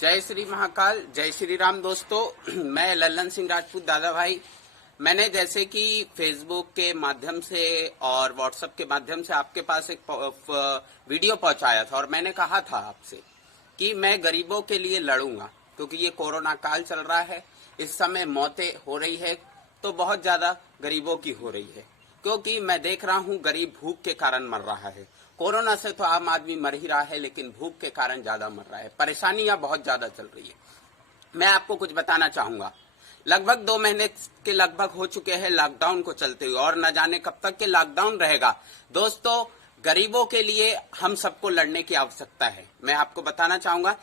जय श्री महाकाल, जय श्री राम। दोस्तों, मैं लल्लन सिंह राजपूत दादा भाई। मैंने जैसे कि फेसबुक के माध्यम से और व्हाट्सएप के माध्यम से आपके पास एक वीडियो पहुंचाया था और मैंने कहा था आपसे कि मैं गरीबों के लिए लड़ूंगा, क्योंकि ये कोरोना काल चल रहा है। इस समय मौतें हो रही है तो बहुत ज्यादा गरीबों की हो रही है, क्योंकि मैं देख रहा हूँ गरीब भूख के कारण मर रहा है। कोरोना से तो आम आदमी मर ही रहा है, लेकिन भूख के कारण ज्यादा मर रहा है। परेशानियां बहुत ज्यादा चल रही है। मैं आपको कुछ बताना चाहूंगा। लगभग 2 महीने के लगभग हो चुके हैं लॉकडाउन को चलते हुए, और न जाने कब तक के लॉकडाउन रहेगा। दोस्तों, गरीबों के लिए हम सबको लड़ने की आवश्यकता है। मैं आपको बताना चाहूंगा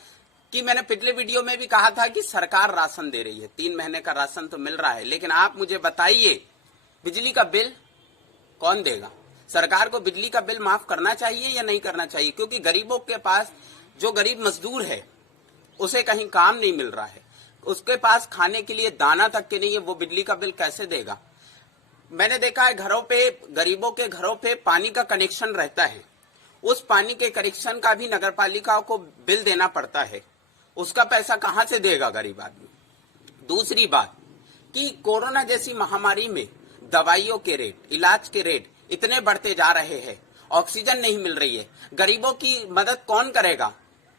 कि मैंने पिछले वीडियो में भी कहा था कि सरकार राशन दे रही है, 3 महीने का राशन तो मिल रहा है, लेकिन आप मुझे बताइए बिजली का बिल कौन देगा? सरकार को बिजली का बिल माफ करना चाहिए या नहीं करना चाहिए? क्योंकि गरीबों के पास, जो गरीब मजदूर है उसे कहीं काम नहीं मिल रहा है, उसके पास खाने के लिए दाना तक के नहीं है, वो बिजली का बिल कैसे देगा? मैंने देखा है घरों पे, गरीबों के घरों पे पानी का कनेक्शन रहता है, उस पानी के कनेक्शन का भी नगर पालिका को बिल देना पड़ता है। उसका पैसा कहां से देगा गरीब आदमी? दूसरी बात कि कोरोना जैसी महामारी में दवाइयों के रेट, इलाज के रेट इतने बढ़ते जा रहे हैं, ऑक्सीजन नहीं मिल रही है। गरीबों की मदद कौन करेगा?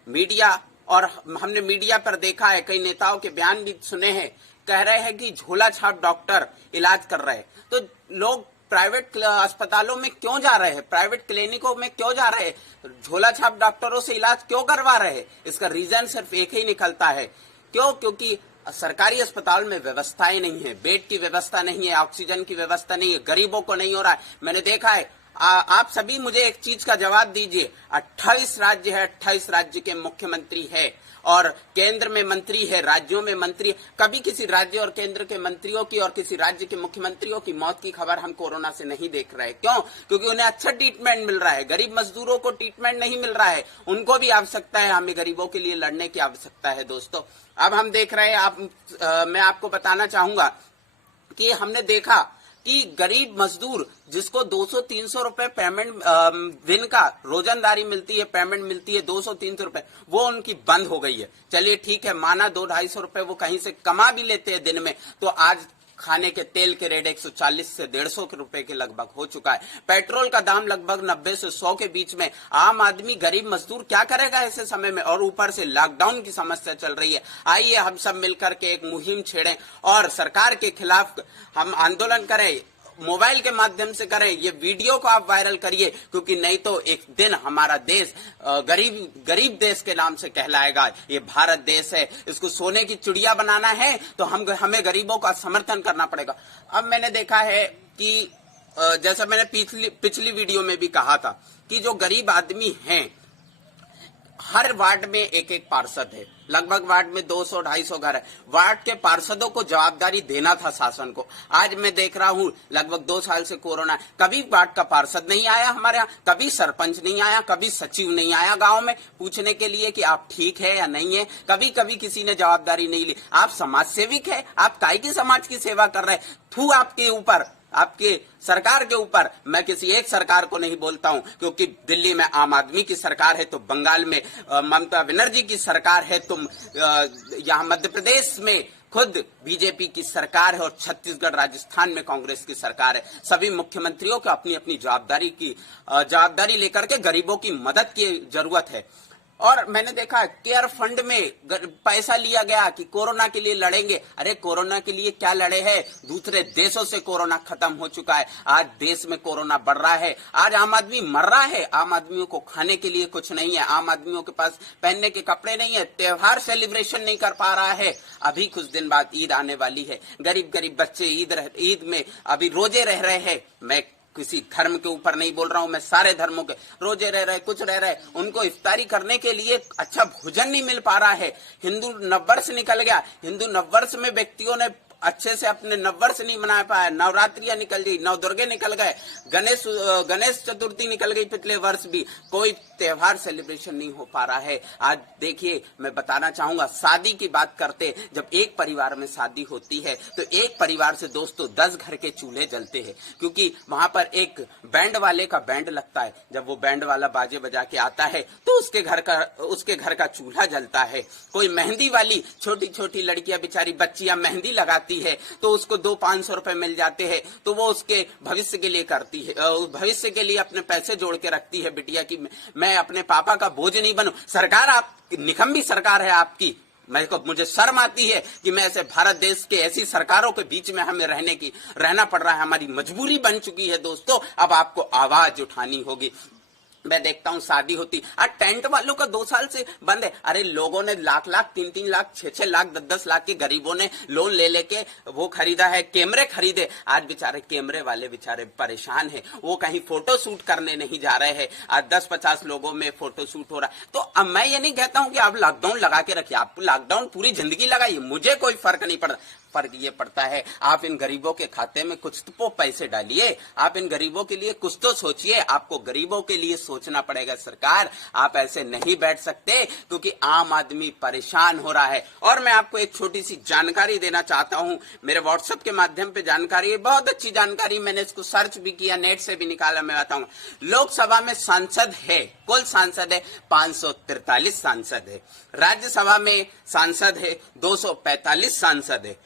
मीडिया। और हमने मीडिया पर देखा है, कई नेताओं के बयान भी सुने हैं, कह रहे हैं कि झोला छाप डॉक्टर इलाज कर रहे हैं। तो लोग प्राइवेट अस्पतालों में क्यों जा रहे हैं, प्राइवेट क्लिनिकों में क्यों जा रहे हैं, झोला छाप डॉक्टरों से इलाज क्यों करवा रहे हैं? इसका रीजन सिर्फ एक ही निकलता है, क्यों? क्योंकि सरकारी अस्पताल में व्यवस्थाएं नहीं है, बेड की व्यवस्था नहीं है, ऑक्सीजन की व्यवस्था नहीं है, गरीबों को नहीं हो रहा है। मैंने देखा है। आप सभी मुझे एक चीज का जवाब दीजिए। 28 राज्य है, 28 राज्य के मुख्यमंत्री है और केंद्र में मंत्री है, राज्यों में मंत्री। कभी किसी राज्य और केंद्र के मंत्रियों की और किसी राज्य के मुख्यमंत्रियों की मौत की खबर हम कोरोना से नहीं देख रहे। क्यों? क्योंकि उन्हें अच्छा ट्रीटमेंट मिल रहा है। गरीब मजदूरों को ट्रीटमेंट नहीं मिल रहा है, उनको भी आवश्यकता है। हमें गरीबों के लिए लड़ने की आवश्यकता है। दोस्तों, अब हम देख रहे हैं, मैं आपको बताना चाहूंगा कि हमने देखा कि गरीब मजदूर जिसको 200-300 रुपए पेमेंट दिन का रोजंदारी मिलती है, पेमेंट मिलती है 200-300 रुपए, वो उनकी बंद हो गई है। चलिए ठीक है, माना 200-250 रुपए वो कहीं से कमा भी लेते हैं दिन में, तो आज खाने के तेल के रेट 140 से 150 रुपए के लगभग हो चुका है। पेट्रोल का दाम लगभग 90 से 100 के बीच में। आम आदमी, गरीब मजदूर क्या करेगा ऐसे समय में? और ऊपर से लॉकडाउन की समस्या चल रही है। आइए हम सब मिलकर के एक मुहिम छेड़ें और सरकार के खिलाफ हम आंदोलन करें, मोबाइल के माध्यम से करें। ये वीडियो को आप वायरल करिए, क्योंकि नहीं तो एक दिन हमारा देश गरीब देश के नाम से कहलाएगा। ये भारत देश है, इसको सोने की चिड़िया बनाना है तो हमें गरीबों का समर्थन करना पड़ेगा। अब मैंने देखा है कि जैसा मैंने पिछली वीडियो में भी कहा था कि जो गरीब आदमी हैं, हर वार्ड में एक एक पार्षद है, लगभग वार्ड में 200-250 घर है। वार्ड के पार्षदों को जवाबदारी देना था शासन को। आज मैं देख रहा हूं लगभग 2 साल से कोरोना है, कभी वार्ड का पार्षद नहीं आया हमारे यहाँ, कभी सरपंच नहीं आया, कभी सचिव नहीं आया गांव में पूछने के लिए कि आप ठीक है या नहीं है। कभी किसी ने जवाबदारी नहीं ली। आप समाज सेविक है, आप काहे की समाज की सेवा कर रहे हैं? थू आपके ऊपर, आपके सरकार के ऊपर। मैं किसी एक सरकार को नहीं बोलता हूं, क्योंकि दिल्ली में आम आदमी की सरकार है, तो बंगाल में ममता बनर्जी की सरकार है, तुम यहाँ मध्य प्रदेश में खुद बीजेपी की सरकार है और छत्तीसगढ़, राजस्थान में कांग्रेस की सरकार है। सभी मुख्यमंत्रियों को अपनी अपनी जवाबदारी लेकर के गरीबों की मदद की जरूरत है। और मैंने देखा केयर फंड में पैसा लिया गया कि कोरोना के लिए लड़ेंगे। अरे कोरोना के लिए क्या लड़े हैं? दूसरे देशों से कोरोना खत्म हो चुका है, आज देश में कोरोना बढ़ रहा है। आज आम आदमी मर रहा है, आम आदमियों को खाने के लिए कुछ नहीं है, आम आदमियों के पास पहनने के कपड़े नहीं है, त्योहार सेलिब्रेशन नहीं कर पा रहा है। अभी कुछ दिन बाद ईद आने वाली है, गरीब बच्चे ईद में अभी रोजे रह रहे हैं। मैं किसी धर्म के ऊपर नहीं बोल रहा हूं, मैं सारे धर्मों के रोजे रह रहे, कुछ रह रहे, उनको इफ्तारी करने के लिए अच्छा भोजन नहीं मिल पा रहा है। हिंदू नववर्ष निकल गया, हिंदू नववर्ष में व्यक्तियों ने अच्छे से अपने नववर्ष नहीं मना पाया, नवरात्रियां निकल गई, नवदुर्गे निकल गए, गणेश चतुर्थी निकल गई, पिछले वर्ष भी कोई त्योहार सेलिब्रेशन नहीं हो पा रहा है। आज देखिए, मैं बताना चाहूंगा, शादी की बात करते, जब एक परिवार में शादी होती है तो एक परिवार से दोस्तों 10 घर के चूल्हे जलते हैं, क्योंकि वहां पर एक बैंड वाले का बैंड लगता है। जब वो बैंड वाला बाजे बजा के आता है तो उसके घर का चूल्हा जलता है। कोई मेहंदी वाली छोटी छोटी लड़कियां, बेचारी बच्चियां मेहंदी लगाती है तो उसको 200-500 रुपए मिल जाते हैं, तो वो उसके भविष्य के लिए करती है, भविष्य के लिए अपने पैसे जोड़ के रखती है बिटिया की मैं अपने पापा का बोझ नहीं बनूं। सरकार, आप निकम्मी सरकार है आपकी। मुझे शर्म आती है कि मैं ऐसे भारत देश के ऐसी सरकारों के बीच में हमें रहना पड़ रहा है। हमारी मजबूरी बन चुकी है दोस्तों, अब आपको आवाज उठानी होगी। मैं देखता हूँ शादी होती, आज टेंट वालों का 2 साल से बंद है। अरे लोगों ने लाख 3 लाख 6 लाख 10 लाख के गरीबों ने लोन ले लेके वो खरीदा है, कैमरे खरीदे। आज बेचारे कैमरे वाले बेचारे परेशान हैं, वो कहीं फोटो शूट करने नहीं जा रहे हैं। आज 10-50 लोगों में फोटो शूट हो रहा है। तो अब मैं ये नहीं कहता हूँ कि आप लॉकडाउन लगा के रखिए, आप लॉकडाउन पूरी जिंदगी लगाइए, मुझे कोई फर्क नहीं पड़ता। फर्क ये पड़ता है, आप इन गरीबों के खाते में कुछ तो पैसे डालिए, आप इन गरीबों के लिए कुछ तो सोचिए। आपको गरीबों के लिए सोचना पड़ेगा सरकार, आप ऐसे नहीं बैठ सकते, क्योंकि आम आदमी परेशान हो रहा है। और मैं आपको एक छोटी सी जानकारी देना चाहता हूं, मेरे व्हाट्सएप के माध्यम पे जानकारी है, बहुत अच्छी जानकारी, मैंने इसको सर्च भी किया, नेट से भी निकाला। मैं बताऊंगा, लोकसभा में सांसद है, कुल सांसद है 543 सांसद है, राज्यसभा में सांसद है 245 सांसद है,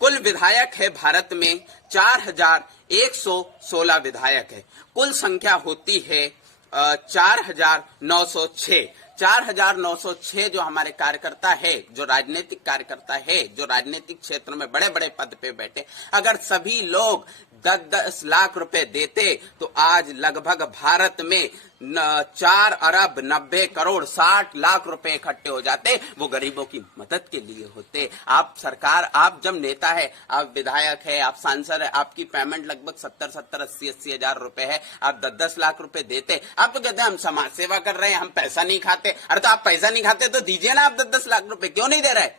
कुल विधायक है भारत में 4116 विधायक है, कुल संख्या होती है 4906। 4906 जो हमारे कार्यकर्ता है, जो राजनीतिक कार्यकर्ता है, जो राजनीतिक क्षेत्र में बड़े बड़े पद पे बैठे, अगर सभी लोग 10-10 लाख रुपए देते तो आज लगभग भारत में 4 अरब 90 करोड़ 60 लाख रुपए इकट्ठे हो जाते, वो गरीबों की मदद के लिए होते। आप सरकार, आप जब नेता है, आप विधायक है, आप सांसद है, आपकी पेमेंट लगभग 70-70 80-80 हजार रुपए है, आप 10-10 लाख रुपए देते। आप तो कहते हैं हम समाज सेवा कर रहे हैं, हम पैसा नहीं खाते। अरे तो आप पैसा नहीं खाते तो दीजिए ना, आप 10-10 लाख रुपए क्यों नहीं दे रहे?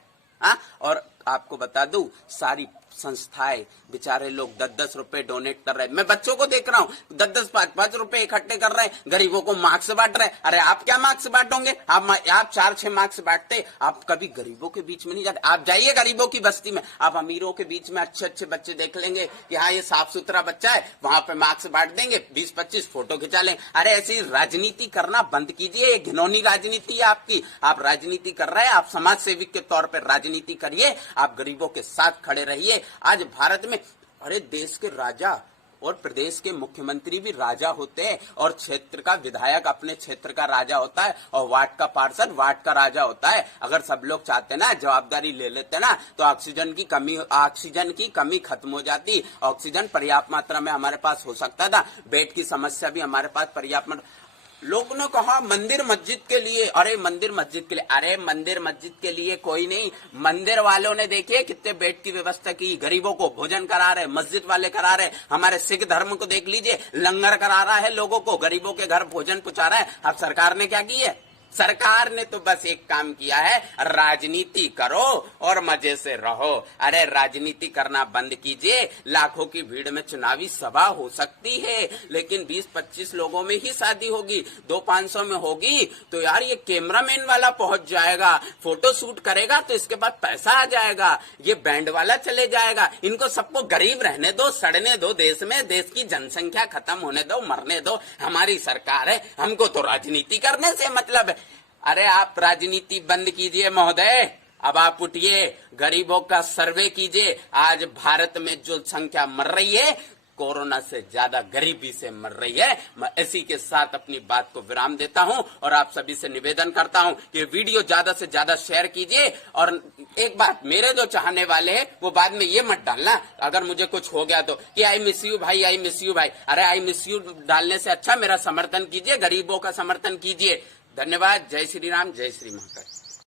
और आपको बता दूं, सारी संस्थाएं, बेचारे लोग 10-10 रुपए डोनेट कर रहे हैं। मैं बच्चों को देख रहा हूं 10-10 5-5 रुपए इकट्ठे कर रहे हैं, गरीबों को मार्क्स बांट रहे हैं। अरे आप क्या मार्क्स बांटोगे? आप 4-6 मार्क्स बांटते, आप कभी गरीबों के बीच में नहीं जाते। आप जाइए गरीबों की बस्ती में, आप अमीरों के बीच में अच्छे बच्चे देख लेंगे कि हाँ ये साफ सुथरा बच्चा है, वहां पे मार्क्स बांट देंगे, 20-25 फोटो खिंचा लेंगे। अरे ऐसी राजनीति करना बंद कीजिए, ये घिनौनी राजनीति है आपकी। आप राजनीति कर रहे हैं, आप समाज सेवक के तौर पर राजनीति करिए, आप गरीबों के साथ खड़े रहिए। आज भारत में, अरे देश के राजा और प्रदेश के मुख्यमंत्री भी राजा होते हैं, और क्षेत्र का विधायक अपने क्षेत्र का राजा होता है, और वार्ड का पार्षद वार्ड का राजा होता है। अगर सब लोग चाहते ना, जवाबदारी ले लेते ना, तो ऑक्सीजन की कमी खत्म हो जाती, ऑक्सीजन पर्याप्त मात्रा में हमारे पास हो सकता था, बेड की समस्या भी हमारे पास पर्याप्त मात्रा। लोगों ने कहा मंदिर मस्जिद के लिए, अरे मंदिर मस्जिद के लिए, अरे मंदिर मस्जिद के लिए कोई नहीं, मंदिर वालों ने देखिए कितने बेड की व्यवस्था की, गरीबों को भोजन करा रहे, मस्जिद वाले करा रहे। हमारे सिख धर्म को देख लीजिए, लंगर करा रहा है, लोगों को, गरीबों के घर भोजन पहुंचा रहा है। अब सरकार ने क्या की है? सरकार ने तो बस एक काम किया है, राजनीति करो और मजे से रहो। अरे राजनीति करना बंद कीजिए। लाखों की भीड़ में चुनावी सभा हो सकती है, लेकिन 20-25 लोगों में ही शादी होगी, 200-500 में होगी तो यार ये कैमरामैन वाला पहुंच जाएगा, फोटो शूट करेगा तो इसके बाद पैसा आ जाएगा, ये बैंड वाला चले जाएगा। इनको सबको गरीब रहने दो, सड़ने दो देश में, देश की जनसंख्या खत्म होने दो, मरने दो। हमारी सरकार है, हमको तो राजनीति करने से मतलब है। अरे आप राजनीति बंद कीजिए महोदय, अब आप उठिए, गरीबों का सर्वे कीजिए। आज भारत में जो संख्या मर रही है, कोरोना से ज्यादा गरीबी से मर रही है। मैं इसी के साथ अपनी बात को विराम देता हूं और आप सभी से निवेदन करता हूं कि वीडियो ज्यादा से ज्यादा शेयर कीजिए। और एक बात, मेरे जो चाहने वाले हैं वो बाद में ये मत डालना अगर मुझे कुछ हो गया तो, कि आई मिस यू भाई, आई मिस यू भाई। अरे आई मिस यू डालने से अच्छा मेरा समर्थन कीजिए, गरीबों का समर्थन कीजिए। धन्यवाद। जय श्री राम, जय श्री महाकाल।